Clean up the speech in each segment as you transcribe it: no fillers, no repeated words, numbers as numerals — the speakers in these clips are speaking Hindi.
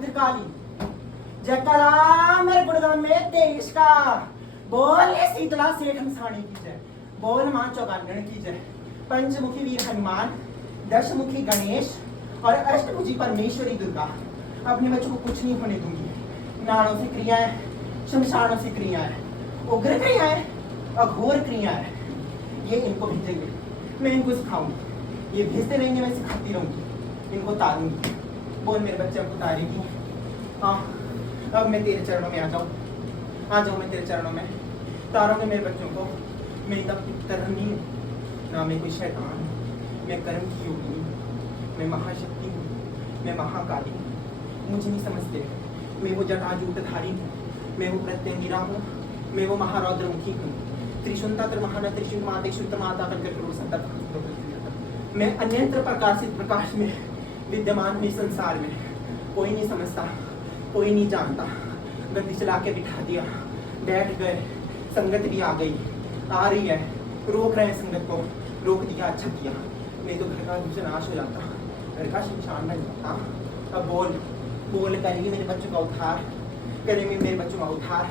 भद्रकाली, जयकारा मेरे गुड़गांव में देश का। बोल ये शीतला सेठ हंसाणी की जय, बोल मां चौगानगढ़ की जय। पंचमुखी वीर हनुमान, दशमुखी गणेश और अष्टभुजी परमेश्वरी दुर्गा अपने बच्चों को कुछ नहीं होने दूंगी। नाड़ों से क्रियाएं, शमशानों से क्रियाएं, उग्र क्रियाएं, अघोर क्रियाएं, ये इनको भेजेंगे, मैं इनको सिखाऊंगी। ये भेजते रहेंगे, मैं सिखाती रहूंगी, इनको तारूंगी। बोल मेरे बच्चे हमको तारेगी। हाँ, अब मैं तेरे चरणों में आ जाऊँ मैं तेरे चरणों में। तारोगे मेरे बच्चों को। मैं इतना पितर नहीं हूँ, ना मैं कोई शैतान हूँ, मैं कर्म की योगी हूँ, मैं महाशक्ति हूँ, मैं महाकाली हूँ। मुझे नहीं समझते, मैं वो जटाजूटधारी हूँ, मैं वो प्रत्यंगिरा हूँ, मैं वो महारौद्रमुखी हूँ। त्रिशुंता त्रिमहान त्रिशुंत मातेशुंत माता मैं अन्यंत्र प्रकाशित प्रकाश में विद्यमान हूँ। संसार में कोई नहीं समझता, कोई नहीं जानता। गद्दी चला के बिठा दिया, बैठ गए, संगत भी आ गई, आ रही है, रोक रहे हैं संगत को, रोक दिया, अच्छा किया। नहीं तो घर का विनाश हो जाता, घर का शमशान बन जाता। अब बोल करेंगे मेरे बच्चों का उद्धार, करेंगे मेरे बच्चों का उद्धार,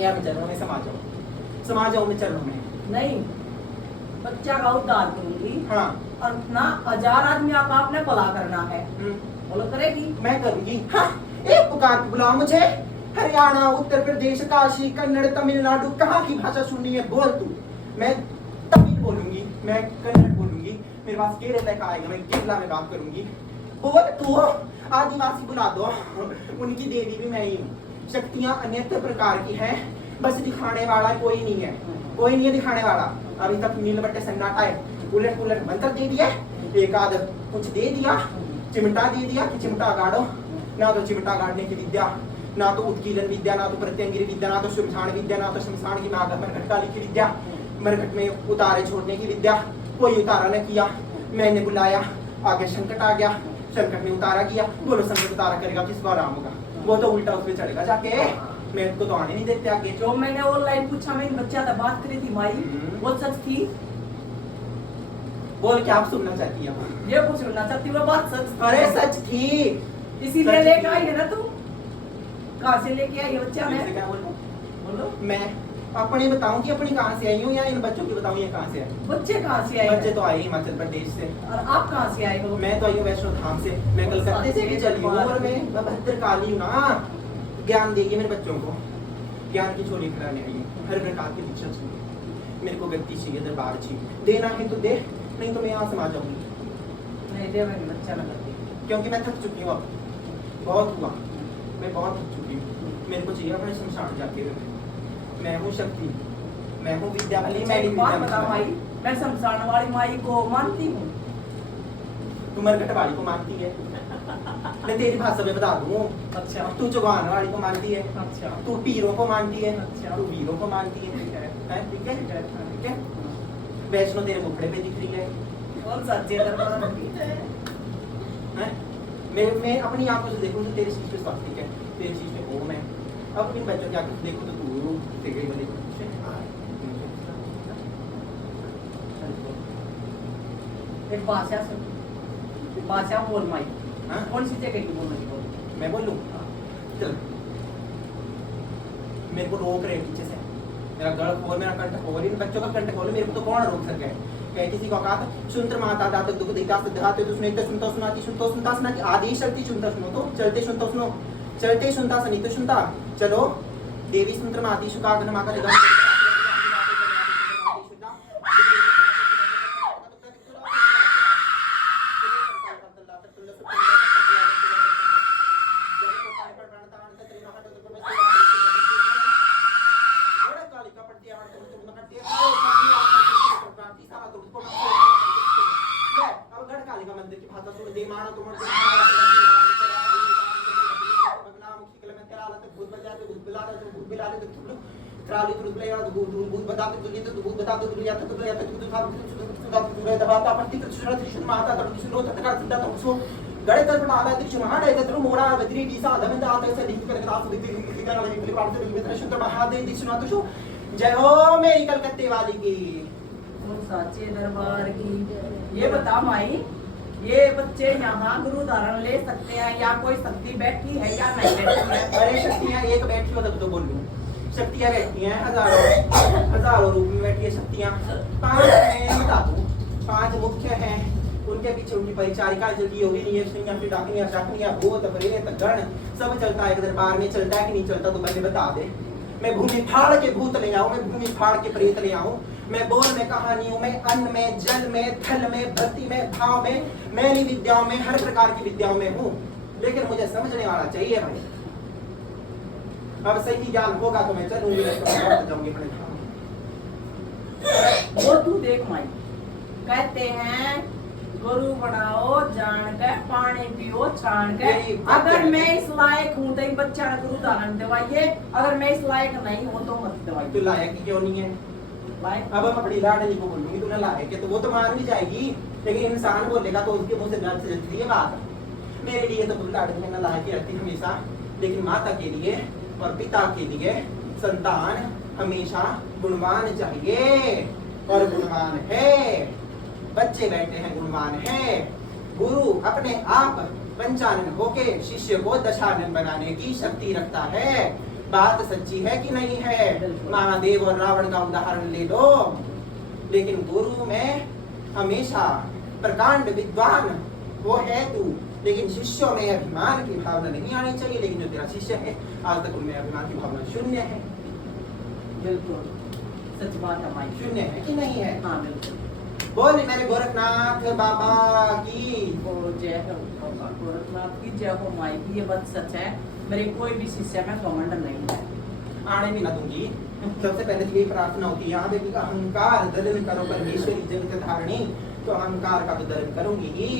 या मैं चरणों में समा जाओ मैं चरणों में। नहीं, बच्चा का उद्धार करूंगी। हाँ, और ना 1000 आदमी आपने भला करना है। बोलो करेगी? मैं करूंगी। हाँ, एक पुकार के बुलाओ मुझे। हरियाणा, उत्तर प्रदेश, काशी, कन्नड़, तमिलनाडु, कहाँ की भाषा सुननी है बोल तू। मैं तमिल बोलूंगी, मैं कन्नड़ बोलूंगी, मेरे पास केरला का आएगा, मैं केरला में बात करूंगी। बोल तू। आदिवासी बुला दो, उनकी देवी भी मैं ही हूँ। शक्तियाँ अन्यत्र प्रकार की है, बस दिखाने वाला कोई नहीं है, कोई नहीं है दिखाने वाला। अभी तक नीलबट्टे सन्नाटा है, उलट पुलट मंत्र दे दिया, एक आध कुछ दे दिया, चिमटा दे दिया कि चिमटा गाड़ो। ना तो चिमटा गाड़ने की विद्या, ना तो उत्कीलन विद्या, ना तो प्रत्यंगिरी विद्या, ना तो शमशान विद्या, ना तो शमशान की मरघट काली की विद्या, मरघट में उतारे छोड़ने की विद्या। कोई उतारा न किया, मैंने बुलाया, आगे संकट आ गया, संकट ने उतारा किया। बोलो संकट उतारा करेगा किसको आराम होगा? वो तो उल्टा उसमें चढ़ेगा जाके। मैं उसको तो आने नहीं देते आगे। जो मैंने ऑनलाइन पूछा, मेरी बच्चा से बात करी थी माई, वो सच थी? बोल क्या आप सुनना चाहती है? ये कुछ सुनना चाहती, वो बात सच थी। अरे सच थी, इसीलिए लेके आई है ना तू? कहाँ से लेके आई है बच्चा? मैं क्या बोलूं? बोलो। मैं अपनी बताऊं कि अपनी कहाँ से आई हूँ, या इन बच्चों की बताऊं ये कहाँ से आए? बच्चे कहाँ से आए? बच्चे तो आए हिमाचल प्रदेश से। और आप कहाँ से आए हो? मैं तो आई हूँ वैष्णो धाम से, मैं कलकत्ते से भी चली हूँ, और मैं भद्रकाली हूँ ना। ज्ञान देगी मेरे बच्चों को, ज्ञान की चोरी खिलाने आई हूँ। हर प्रकार की दीक्षा चाहिए मेरे को, गद्दी चाहिए, दरबार चाहिए। देना है तो दे, नहीं तो मैं यहाँ समा जाऊंगी। नहीं दे, मैंने बच्चा ना करती, क्योंकि मैं थक चुकी हूँ, अब बहुत हुआ, मैं बहुत थक चुकी हूँ। मेरे को चाहिए अपने शमशान जाके रहे। मैं हूँ शक्ति, मैं हूँ विद्या वाली। मैं बात बता माई, मैं शमशान वाली माई को मानती हूँ। तू मरघट वाली को मानती है? मैं तेरी भाषा में बता दूँ। अच्छा। तू चौगान वाली को मानती है? अच्छा। तू पीरों को मानती है? अच्छा। तू वीरों को मानती है? ठीक है, ठीक है। वैष्णो तेरे मुखड़े पे दिख रही है, और सच्चे दरबार हैं? मैं अपनी आंखों से देखूं तो तेरे शीश पे स्वास्तिक है, तेरे शीश पे ओम है। अब अपने बच्चों की आंखों से देखूं तो तू तेरे वाले एक भाषा सुन, भाषा बोल माई। हाँ? कौन सी जगह की बोल रही बोल? मैं बोलूं? चल, मेरे को रोक रहे पीछे से, मेरा गढ़ खोल, मेरा कंठ खोल, इन बच्चों का कंठ खोल, मेरे को तो कौन रोक सके? क्या किसी को कहा था सुंत्र माता दातक दुख देता सिद्धाते तो सुनते सुनता सुनाती सुनता सुनाती आदेश चलती सुनता सुनो तो चलते सुनता सुनो चलते सुनता सनी तो सुनता चलो। देवी सुंत्र माती सुकागन माका निगम जय हो मेरी कलकत्ते वाली की। साचे दरबार की। ये बता माई, ये बच्चे यहाँ गुरु धारण ले सकते हैं या कोई शक्ति बैठी है नहीं बैठी है। अरे शक्तियाँ एक बैठी हो तब तो बोलूं। शक्तियाँ बैठी हैं हजारों रूप में बैठी है शक्तियाँ। 5 मैं बता दूं, 5 मुख्य हैं, उनके पीछे उनकी परिचारिका चलती है, योगिनी यक्षिणियाँ फिर डाकिनियाँ शाकिनियाँ भूत प्रेत गण सब चलता है। एक दरबार में चलता है कि नहीं चलता तो पहले बता दे। मैं भूमि फाड़ के भूत ले आऊं, मैं भूमि फाड़ के प्रेत ले आऊं, मैं बोल में कहानियों में, अन्न में, जल में, थल में, भक्ति में, भाव में, मैंने विद्याओं में, हर प्रकार की विद्याओं में हूँ। लेकिन मुझे समझने वाला चाहिए भाई। अब सही ज्ञान होगा तो मैं चलूंगी, जाऊंगी अपने धाम। वो तू देख माई, कहते हैं गुरु बनाओ जान के, पानी पियो छान के। अगर मैं इस लायक हूँ तो बच्चा ने गुरु धारण दवाइए, अगर मैं इस लायक नहीं हूँ तो मत तू दवाइए। लायक क्यों नहीं है? लायक अब हम अपनी लाडली को बोलूंगी तूने लायक है तो वो तो मान भी जाएगी, लेकिन इंसान बोलेगा तो उसके मुंह से गलत से जलती है बात। मेरे लिए तो लाडली में लायक ही रहती हमेशा, लेकिन माता के लिए और पिता के लिए संतान हमेशा गुणवान चाहिए, और गुणवान है। बच्चे बैठे हैं गुणवान है। गुरु अपने आप पंचानन होके शिष्य को दशानन बनाने की शक्ति रखता है। बात सच्ची है कि नहीं है? महादेव और रावण का उदाहरण ले लो। लेकिन गुरु में हमेशा प्रकांड विद्वान वो है तू, लेकिन शिष्यों में अभिमान की भावना नहीं आनी चाहिए। लेकिन जो तेरा शिष्य है आज तक उनमें अभिमान की भावना शून्य है। बिल्कुल सच बात है माई। शून्य है कि नहीं है? हाँ बिल्कुल। बोल मेरे गोरखनाथ बाबा की जय हो बाबा गोरखनाथ की जय हो माई की। ये बात सच है, मेरे कोई भी शिष्य में घमंड नहीं है। आने भी ना दूंगी। सबसे पहले तो यही प्रार्थना होती है, यहाँ बेटी का अहंकार दलन करो परमेश्वरी जगत धारणी, तो अहंकार का तो दलन करूंगी ही।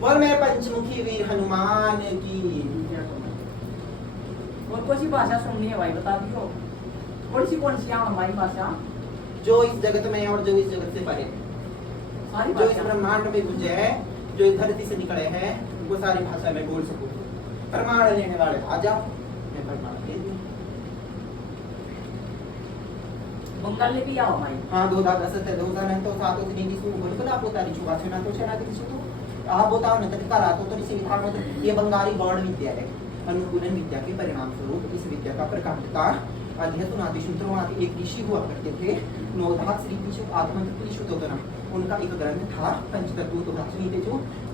बोल मेरे पंचमुखी वीर हनुमान की। और कौन सी भाषा सुननी है भाई बता दियो। कौन सी हमारी भाषा जो इस जगत में और जो इस जगत से परे, सारी जो इस भाषा ब्रह्मांड में गुंजे है, जो इस धरती से निकले हैं, वो सारी भाषा में बोल सकूं। प्रमाण लेने वाले आ जाओ, मैं प्रमाण दे दूं। बंगाल में भी आओ भाई। हाँ 2010 नीति सुन बोला पोतारी छुआ से ना तो सेना की सुतो आप बताओ न तक रातो तो इस विधान में ये बंगाली गौड़ विद्या है। अनुकूलन विद्या के परिणाम स्वरूप इस विद्या का प्रकांडता अध्ययनादि सूत्रवादि एक ऋषि हुआ करते थे। नवधात श्री ऋषि आत्मतत्व उनका एक ग्रंथ था पंचतत्व तो नीति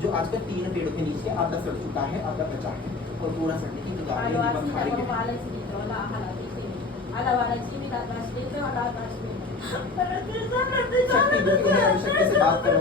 जो आजकल 3 पेड़ों के नीचे आधा सड़ चुका है, आधा बचा है और पूरा सड़ने की शक्ति से बात करो।